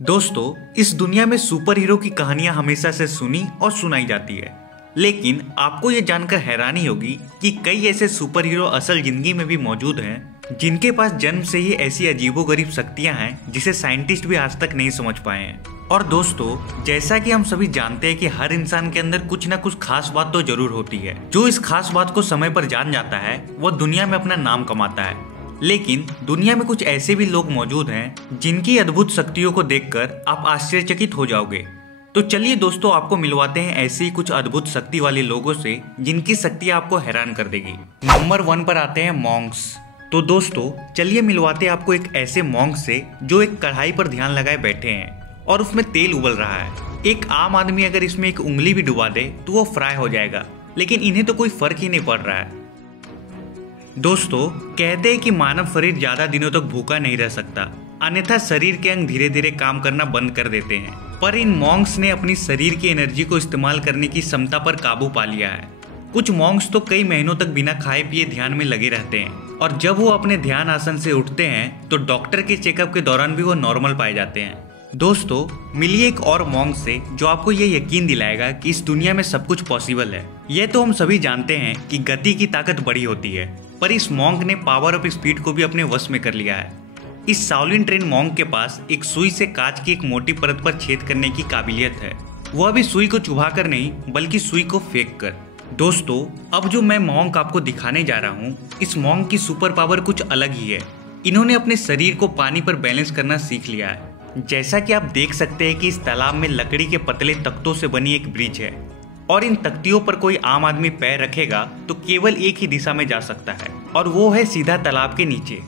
दोस्तों, इस दुनिया में सुपर हीरो की कहानियां हमेशा से सुनी और सुनाई जाती है, लेकिन आपको ये जानकर हैरानी होगी कि कई ऐसे सुपर हीरो असल जिंदगी में भी मौजूद हैं जिनके पास जन्म से ही ऐसी अजीबोगरीब शक्तियां हैं जिसे साइंटिस्ट भी आज तक नहीं समझ पाए हैं। और दोस्तों, जैसा कि हम सभी जानते हैं कि हर इंसान के अंदर कुछ ना कुछ खास बात तो जरूर होती है। जो इस खास बात को समय पर जान जाता है वह दुनिया में अपना नाम कमाता है। लेकिन दुनिया में कुछ ऐसे भी लोग मौजूद हैं जिनकी अद्भुत शक्तियों को देखकर आप आश्चर्यचकित हो जाओगे। तो चलिए दोस्तों, आपको मिलवाते हैं ऐसे ही कुछ अद्भुत शक्ति वाले लोगों से जिनकी शक्ति आपको हैरान कर देगी। नंबर 1 पर आते हैं मॉन्क्स। तो दोस्तों, चलिए मिलवाते हैं आपको एक ऐसे मॉन्क से जो एक कढ़ाई पर ध्यान लगाए बैठे हैं और उसमें तेल उबल रहा है। एक आम आदमी अगर इसमें एक उंगली भी डुबा दे तो वो फ्राई हो जाएगा, लेकिन इन्हें तो कोई फर्क ही नहीं पड़ रहा है। दोस्तों, कहते हैं कि मानव शरीर ज्यादा दिनों तक भूखा नहीं रह सकता, अन्यथा शरीर के अंग धीरे धीरे काम करना बंद कर देते हैं। पर इन मॉन्क्स ने अपनी शरीर की एनर्जी को इस्तेमाल करने की क्षमता पर काबू पा लिया है। कुछ मॉन्क्स तो कई महीनों तक बिना खाए पिए ध्यान में लगे रहते हैं, और जब वो अपने ध्यान आसन से उठते हैं तो डॉक्टर के चेकअप के दौरान भी वो नॉर्मल पाए जाते हैं। दोस्तों, मिलिए एक और मॉन्क से जो आपको ये यकीन दिलाएगा कि इस दुनिया में सब कुछ पॉसिबल है। ये तो हम सभी जानते हैं कि गति की ताकत बड़ी होती है, पर इस मॉन्क ने पावर ऑफ स्पीड को भी अपने वश में कर लिया है। इस शाओलिन ट्रेन मॉन्क के पास एक सुई से कांच की एक मोटी परत पर छेद करने की काबिलियत है। वह भी सुई को चुभाकर नहीं, बल्कि सुई को फेंक कर। दोस्तों, अब जो मैं मॉन्क आपको दिखाने जा रहा हूँ, इस मॉन्क की सुपर पावर कुछ अलग ही है। इन्होंने अपने शरीर को पानी पर बैलेंस करना सीख लिया है। जैसा कि आप देख सकते हैं कि इस तालाब में लकड़ी के पतले तख्तों से बनी एक ब्रिज है, और इन तख्तियों पर कोई आम आदमी पैर रखेगा तो केवल एक ही दिशा में जा सकता है, और वो है सीधा तालाब के नीचे।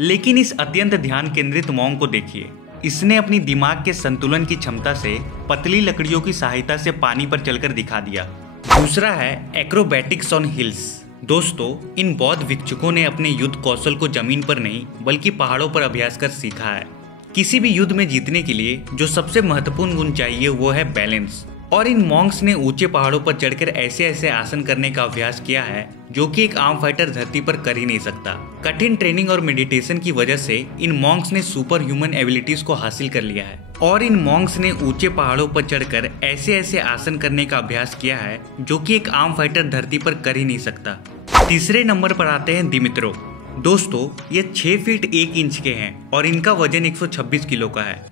लेकिन इस अत्यंत ध्यान केंद्रित मॉन्क को देखिए। इसने अपनी दिमाग के संतुलन की क्षमता से पतली लकड़ियों की सहायता से पानी पर चलकर दिखा दिया। दूसरा है एक्रोबैटिक्स ऑन हिल्स। दोस्तों, इन बौद्ध भिक्षुकों ने अपने युद्ध कौशल को जमीन पर नहीं बल्कि पहाड़ों पर अभ्यास कर सीखा है। किसी भी युद्ध में जीतने के लिए जो सबसे महत्वपूर्ण गुण चाहिए वो है बैलेंस, और इन मॉन्क्स ने ऊंचे पहाड़ों पर चढ़कर ऐसे ऐसे आसन करने का अभ्यास किया है जो कि एक आम फाइटर धरती पर कर ही नहीं सकता। कठिन ट्रेनिंग और मेडिटेशन की वजह से इन मॉन्क्स ने सुपर ह्यूमन एबिलिटीज को हासिल कर लिया है, और इन मॉन्क्स ने ऊंचे पहाड़ों पर चढ़कर ऐसे ऐसे आसन करने का अभ्यास किया है जो कि एक आम फाइटर धरती पर कर ही नहीं सकता। तीसरे नंबर पर आते हैं दिमित्रो। दोस्तों, ये 6 फीट 1 इंच के हैं और इनका वजन 126 किलो का है।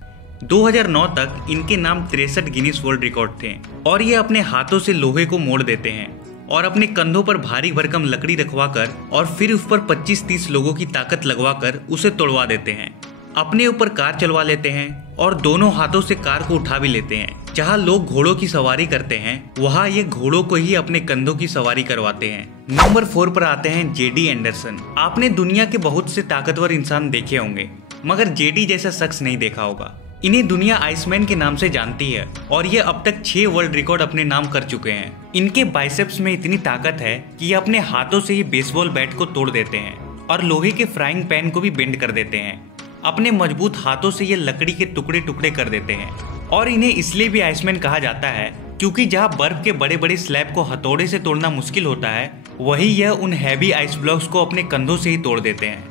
2009 तक इनके नाम 63 गिनीज वर्ल्ड रिकॉर्ड थे, और ये अपने हाथों से लोहे को मोड़ देते हैं और अपने कंधों पर भारी भरकम लकड़ी रखवाकर और फिर उस पर 25-30 लोगों की ताकत लगवाकर उसे तोड़वा देते हैं। अपने ऊपर कार चलवा लेते हैं और दोनों हाथों से कार को उठा भी लेते हैं। जहाँ लोग घोड़ों की सवारी करते हैं, वहाँ ये घोड़ों को ही अपने कंधों की सवारी करवाते हैं। नंबर 4 पर आते हैं जेडी एंडरसन। आपने दुनिया के बहुत से ताकतवर इंसान देखे होंगे, मगर जेडी जैसा शख्स नहीं देखा होगा। इन्हें दुनिया आइसमैन के नाम से जानती है, और ये अब तक 6 वर्ल्ड रिकॉर्ड अपने नाम कर चुके हैं। इनके बाइसेप्स में इतनी ताकत है कि ये अपने हाथों से ही बेसबॉल बैट को तोड़ देते हैं और लोहे के फ्राइंग पैन को भी बेंड कर देते हैं। अपने मजबूत हाथों से ये लकड़ी के टुकड़े टुकड़े कर देते हैं, और इन्हें इसलिए भी आइसमैन कहा जाता है क्योंकि जहाँ बर्फ के बड़े बड़े स्लैब को हथौड़े से तोड़ना मुश्किल होता है, वही यह उन हैवी आइस ब्लॉक्स को अपने कंधों से ही तोड़ देते हैं।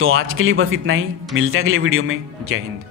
तो आज के लिए बस इतना ही। मिलते हैं अगले वीडियो में। जय हिंद।